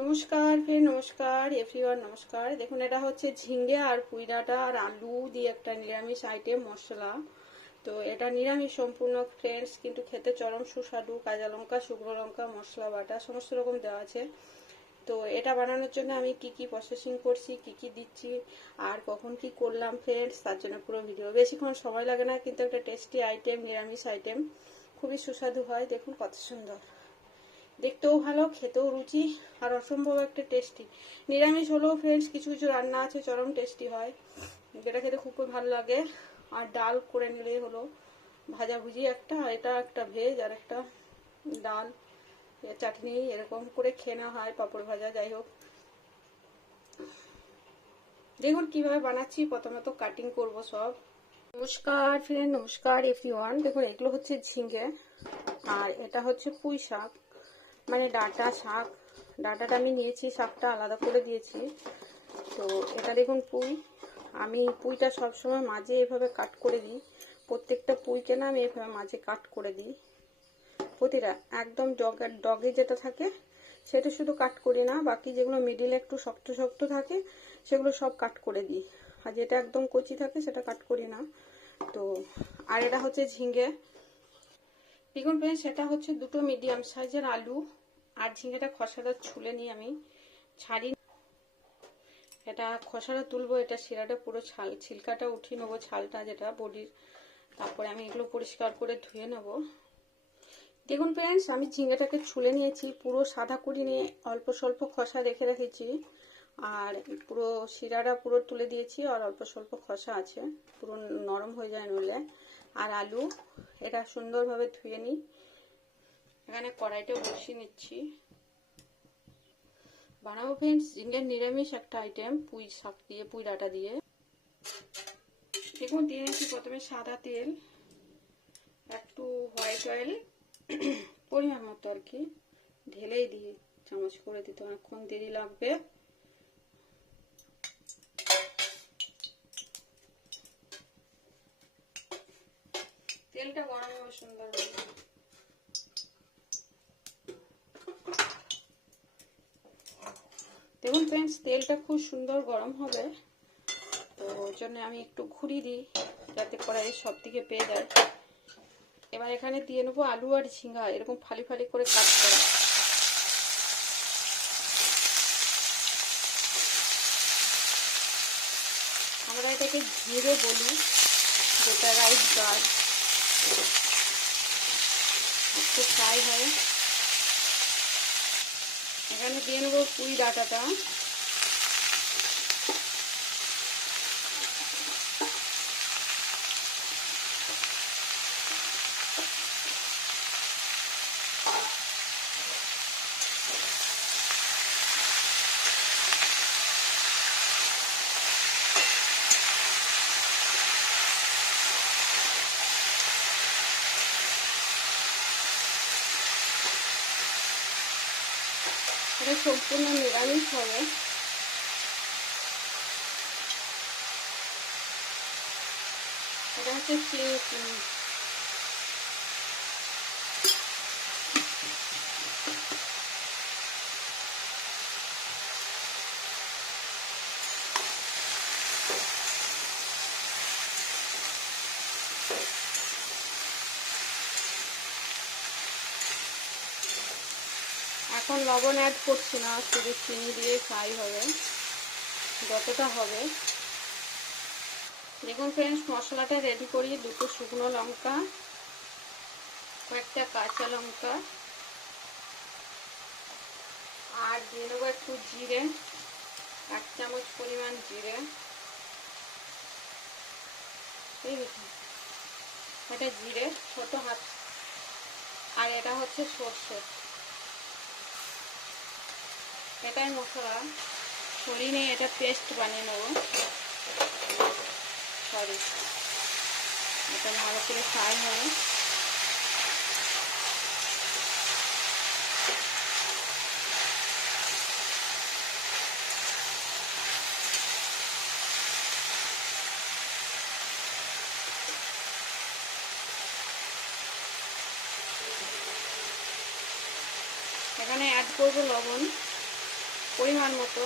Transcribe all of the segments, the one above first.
নমস্কার, ফের নমস্কার এভরিওয়ান নমস্কার। দেখুন, এটা হচ্ছে ঝিঙ্গে আর পুইডাটা আর আলু দিয়ে একটা নিরামিষ আইটেম মশলা। তো এটা নিরামিষ সম্পূর্ণ ফ্রেন্ডস কিন্তু খেতে চরম সুস্বাদু, কাঁচা লঙ্কা, শুকনো লঙ্কা, মশলা, বাটা, সমস্ত রকম দেওয়া আছে। তো এটা বানানোর জন্য আমি কি কি প্রসেসিং করছি, কি কি দিচ্ছি, আর কখন কি করলাম ফ্রেন্ডস তার জন্য পুরো ভিডিও বেশিক্ষণ সময় লাগে না, কিন্তু একটা টেস্টি আইটেম নিরামিষ আইটেম খুবই সুস্বাদু হয়। দেখুন, কত সুন্দর। দেখতেও ভালো, খেতেও রুচি, আর অসম্ভব একটা টেস্টি নিরামিষ হলেও ফ্রেন্ডস কিছু কিছু রান্না আছে, চরম টেস্টি হয়। যেটা খেতে খুব ভালো লাগে। আর ডাল করে নিলে হলো ভাজাভুজি একটা এটা একটা ভেজ, আর একটা ডাল চাটনি, এরকম করে খেয়ে হয়, পাঁপড় ভাজা, যাই হোক। দেখুন কীভাবে বানাচ্ছি, প্রথমে তো কাটিং করব সব। নমস্কার ফ্রেন্ড নমস্কার ওয়ান দেখুন, এগুলো হচ্ছে ঝিঙ্গে আর এটা হচ্ছে পুঁই শাক। মানে ডাটা, শাক, ডাটাটা আমি নিয়েছি, শাকটা আলাদা করে দিয়েছি। তো এটা দেখুন পুঁই। আমি পুঁইটা সবসময় মাঝে এভাবে কাট করে দিই। প্রত্যেকটা পুঁইকে না আমি এভাবে মাঝে কাট করে দিই। প্রতিটা, একদম ডগের ডগে যেটা থাকে, সেটা শুধু কাট করি না। বাকি যেগুলো মিডিলে একটু শক্ত শক্ত থাকে, সেগুলো সব কাট করে দিই। আর যেটা একদম কচি থাকে, সেটা কাট করি না। তো, আর এটা হচ্ছে ঝিঙ্গে দেখুন ফ্রেন্ড সেটা হচ্ছে দুটো মিডিয়াম সাইজের আলু। আর ঝিঙ্গেটা খসাটা ছুলে নিয়ে আমি ছাড়ি এটা খসাটা তুলবো, এটা শিরাটা পুরো ছাল ছিলকাটা উঠিয়ে নেব ছালটা যেটা বডির। তারপরে আমি এগুলো পরিষ্কার করে ধুয়ে নেব। দেখুন ফ্রেন্ডস আমি ঝিঙ্গেটাকে ছুলে নিয়েছি, পুরো সাদা করে নিয়ে অল্প স্বল্প খসা রেখে রেখেছি। আর পুরো শিরাটা পুরো তুলে দিয়েছি, আর অল্প স্বল্প খসা আছে। পুরো নরম হয়ে যায় নইলে আর আলু, এটা সুন্দরভাবে ধুয়ে নিই এখানে কড়াইটা বসিয়ে নিচ্ছি। বানাবো ফ্রেন্ডস ঝিঙ্গের নিরামিষ একটা আইটেম পুঁই শাক দিয়ে, পুঁই ডাটা দিয়ে। দেখুন, দিয়ে নিচ্ছি প্রথমে সাদা তেল, একটু হোয়াইট অয়েল পরিমাণ মতো আর কি। ঢেলেই দিয়ে চামচ করে দিতে অনেকক্ষণ দেরি লাগবে। তেলটা গরম হবে সুন্দর দেখুন ফ্রেন্ডস তেলটা খুব সুন্দর গরম হবে। তো ওর জন্য আমি একটু ঘুরিয়ে দিই, যাতে কড়াই সব দিকে পেয়ে যায়। এবার এখানে দিয়ে নেব আলু আর ঝিঙ্গা, এরকম ফালি ফালি করে কাট করা আমরা এটাকে ঘিরে বলি, যেটা রাইস গার্ড একটু ফ্রাই হয়। এখানে দিয়ে নেব পুঁই ডাটাটা। এটা সম্পূর্ণ নিরামিষ হবে এটা হচ্ছে চিনি এখন লবণ অ্যাড করছি না, শুধু চিনি দিয়ে ফ্রাই হবে। যতটা হবে। দেখুন ফ্রেন্ডস মশলাটা রেডি করি। দুটো শুকনো লঙ্কা, কয়েকটা কাঁচা লঙ্কা, আর দিয়ে নেব একটু জিরে, এক চামচ পরিমাণ জিরে। ঠিক আছে এটা জিরে, ছোট হাত আর এটা হচ্ছে সর্ষে। এটাই মশলা। সরিয়ে এটা পেস্ট বানিয়ে নেব। সরি এটা ভালো করে ফ্রাই হবে। এখানে অ্যাড করব লবণ। পরিমাণ মতো।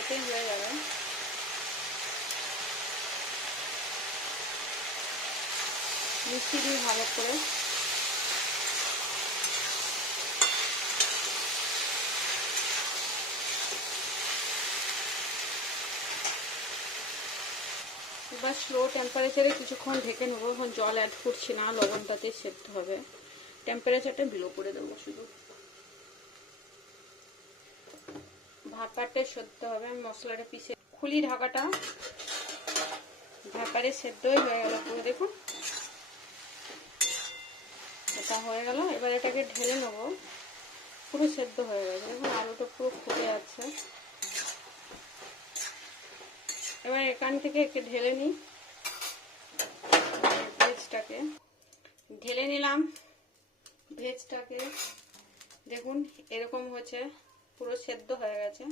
এতেই হয়ে যাবে। মিষ্টি দিয়ে ভালো করে। এবার স্লো টেম্পারেচারে কিছুক্ষণ ঢেকে নেব। এখন জল অ্যাড করছি না লবণটাতে সেদ্ধ হবে। টেম্পারেচারটা বিলো করে দেবো শুধু। ভাপারটা সেদ্ধ হবে, আমি মশলাটা পিষে খুলি ঢাকাটা। ভাপারে সেদ্ধই হয়ে গেল পুরো, দেখুন। এটা হয়ে গেল, এবার এটাকে ঢেলে নেব। পুরো সেদ্ধ হয়ে গেছে, দেখুন, আলুটা পুরো ফুটে আছে। এবার এখান থেকে একটু ঢেলে নিই, ভেজটাকে। ঢেলে নিলাম, ভেজটাকে, দেখুন, এরকম হচ্ছে পুরো সেদ্ধ হয়ে গেছে।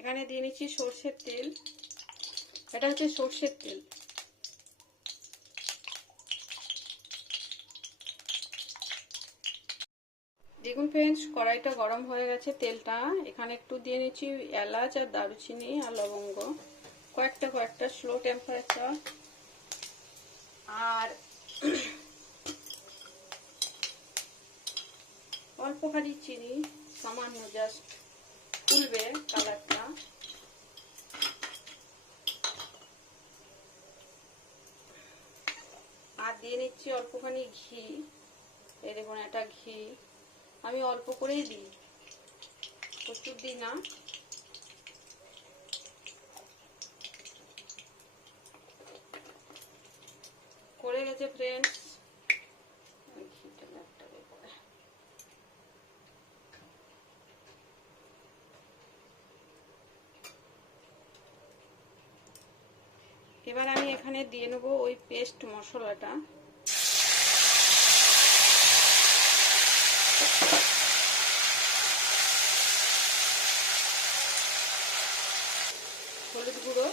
এখানে দিয়ে নিচ্ছি সর্ষের তেল। এটা হচ্ছে সর্ষের তেল। দেখুন ফ্রেন্ডস কড়াইটা গরম হয়ে গেছে তেলটা। এখানে একটু দিয়ে নিচ্ছি এলাচ আর দারুচিনি আর লবঙ্গ। কয়েকটা কয়েকটা স্লো টেম্পারেচার আর অল্পখানি চিনি, সামান্য জাস্ট তুলবে কালারটা। আর দিয়ে নিচ্ছি অল্পখানি ঘি। এই দেখুন, এটা ঘি। আমি অল্প করেই দিই। প্রচুর দিই না করে গেছে ফ্রেন্ডস এবার আমি এখানে দিয়ে নেব ওই পেস্ট মশলাটা। হলুদ গুঁড়ো।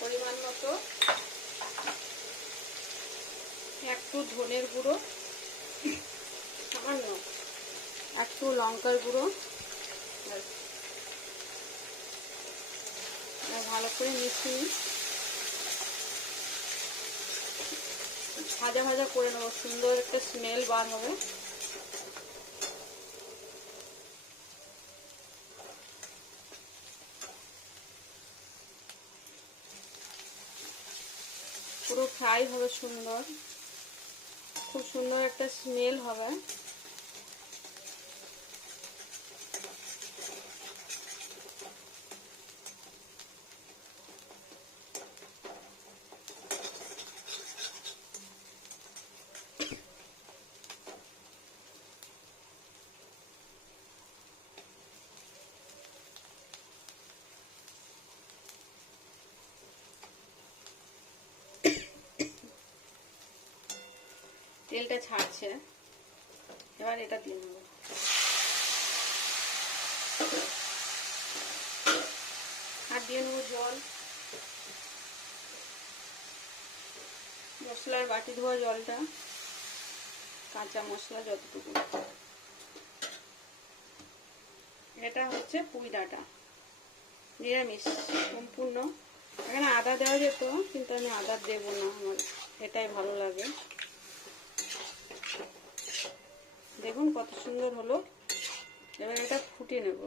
পরিমাণ মতো। একটু ধনের গুঁড়ো। সামান্য। একটু লঙ্কার গুঁড়ো। ভালো করে মিশিয়ে ভাজা ভাজা করে নেব, সুন্দর একটা স্মেল বার হবে পুরো ফ্রাই হবে সুন্দর। খুব সুন্দর একটা স্মেল হবে। তেলটা ছাড়ছে এবার এটা দিয়ে নেব আর দিয়ে নেব জল। মশলার বাটি ধোয়া জলটা। কাঁচা মশলা যতটুকু। এটা হচ্ছে পুঁই ডাঁটা। নিরামিষ, সম্পূর্ণ। এখানে আদা দেওয়া যেত, কিন্তু আমি আদা দেবো না আমার। এটাই ভালো লাগে। দেখুন কত সুন্দর হলো। এবার এটা ফুটিয়ে নেব।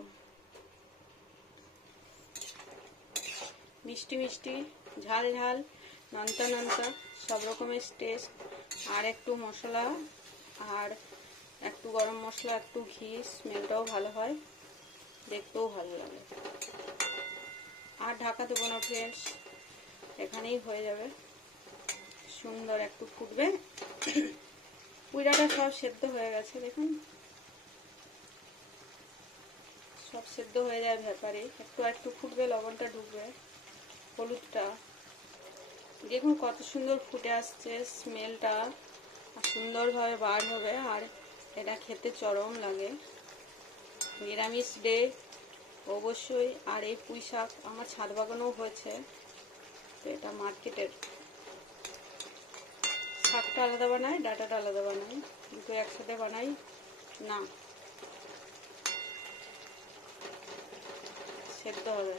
মিষ্টি মিষ্টি, ঝাল ঝাল, নানতা নান্তা, সব রকমের টেস্ট আর একটু মশলা, আর একটু গরম মশলা, একটু ঘি স্মেলটাও ভালো হয়। দেখতেও ভালো লাগে। আর ঢাকা দেবো না ফ্রেন্ডস এখানেই হয়ে যাবে। সুন্দর একটু ফুটবে। পুইরাটা সব সেদ্ধ হয়ে গেছে, দেখুন। সব সেদ্ধ হয়ে যায় ব্যাপারে। একটু একটু ফুটবে, লবণটা ঢুকবে হলুদটা। দেখুন কত সুন্দর ফুটে আসছে স্মেলটা। সুন্দরভাবে বার হবে, আর এটা খেতে চরম লাগে। নিরামিষ ডে, অবশ্যই। আর এই পুঁই শাক আমার ছাদ বাগানও হয়েছে, তো এটা মার্কেটের শাকটা আলাদা বানাই, ডাটাটা আলাদা বানাই কিন্তু একসাথে বানাই, না। সেদ্ধ হবে।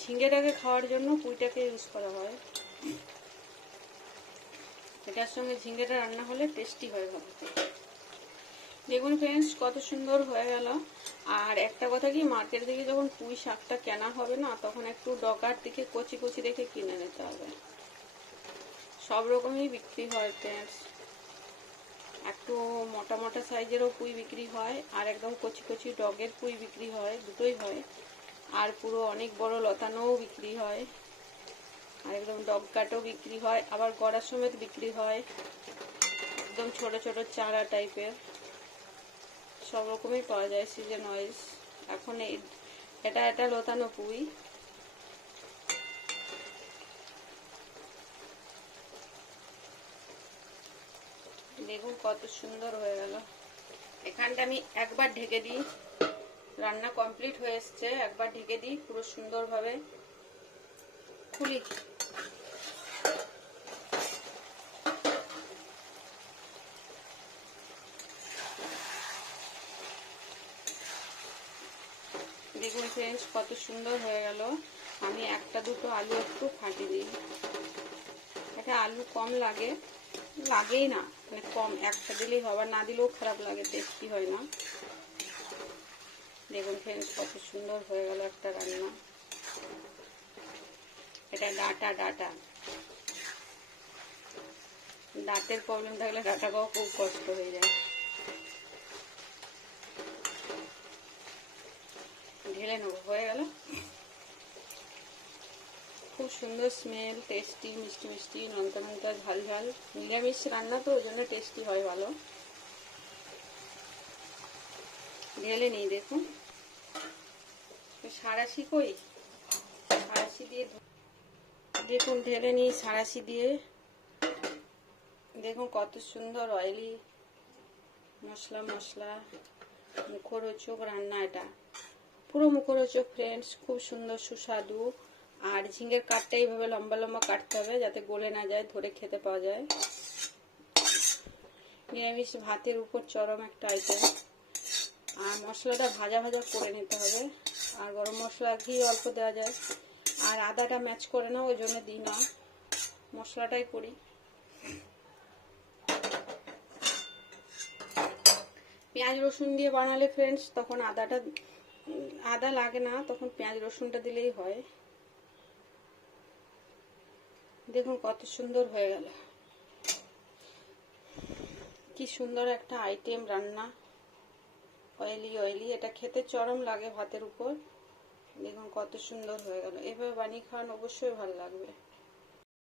ঝিঙ্গেটাকে খাওয়ার জন্য পুঁইটাকে ইউজ করা হয়। এটার সঙ্গে ঝিঙ্গেটা রান্না হলে টেস্টি হয় ভালো দেখুন ফ্রেন্ডস কত সুন্দর হয়ে গেল। আর একটা কথা কি মার্কেট থেকে যখন পুঁই শাকটা কেনা হবে না, তখন একটু ডকার দিকে কচি কচি দেখে কিনে নিতে হবে। সব রকমই বিক্রি হয় ফ্রেন্ডস একটু মোটা মোটা সাইজেরও পুঁই বিক্রি হয়, আর একদম কচি কচি ডগের পুঁই বিক্রি হয়, দুটোই হয়। আর পুরো অনেক বড় লতানোও বিক্রি হয়, আর একদম ডগ কাটও বিক্রি হয়, আবার গড়া সমেত বিক্রি হয়। একদম ছোট ছোট চারা টাইপের। সব রকমই পাওয়া যায় সিজন ওয়াইজ এখন এই এটা এটা লতানো পুঁই। দেখুন কত সুন্দর হয়ে গেল। এখানটা আমি একবার ঢেকে দিই। রান্না কমপ্লিট হয়ে এসছে, একবার ঢেকে দিই, পুরো সুন্দরভাবে খুলি দেখুন ফ্রেন্ডস কত সুন্দর হয়ে গেল। আমি একটা দুটো আলু একটু ফাটি দিই। এটা আলু কম লাগে। লাগেই না। মানে কম, একটা দিলেই হবে। না দিলেও খারাপ লাগে টেস্টি হয় না। দেখুন ফ্রেন্ডস কত সুন্দর হয়ে গেল একটা রান্না। এটা ডাটা ডাটা। দাঁতের প্রবলেম থাকলে ডাটা খাওয়া খুব কষ্ট হয়ে যায়। ঢেলে নেব, হয়ে গেল? খুব সুন্দর স্মেল টেস্টি মিষ্টি মিষ্টি লঙ্কা লঙ্কা ঝাল ঝাল। নিরামিষ রান্না তো ওই জন্য টেস্টি হয় ভালো। ঢেলে নিই, দেখুন। সারাশি কই? সারাশি দিয়ে দেখুন, ঢেলে নিই সারাশি দিয়ে। দেখুন কত সুন্দর অয়েলি মশলা মশলা, মুখরোচক রান্না এটা। পুরো মুখরোচক ফ্রেন্ডস খুব সুন্দর সুস্বাদু। আর ঝিঙ্গের কাঠটা এইভাবে লম্বা লম্বা কাটতে হবে যাতে গলে না যায়, ধরে খেতে পাওয়া যায়। নিরামিষ ভাতের উপর চরম একটা আইটেম আর মশলাটা ভাজা ভাজা করে নিতে হবে। আর গরম মশলা ঘি অল্প দেওয়া যায়। আর আদাটা ম্যাচ করে না, ওই জন্য দিই না। মশলাটাই করি। পেঁয়াজ রসুন দিয়ে বানালে ফ্রেন্ডস তখন আদাটা, আদা লাগে না, তখন পেঁয়াজ রসুনটা দিলেই হয়। দেখুন কত সুন্দর হয়ে গেল। কি সুন্দর একটা আইটেম রান্না। অয়েলি অয়েলি এটা খেতে চরম লাগে ভাতের উপর। দেখুন কত সুন্দর হয়ে গেল। এভাবে বানিয়ে খাওয়ান অবশ্যই ভালো লাগবে।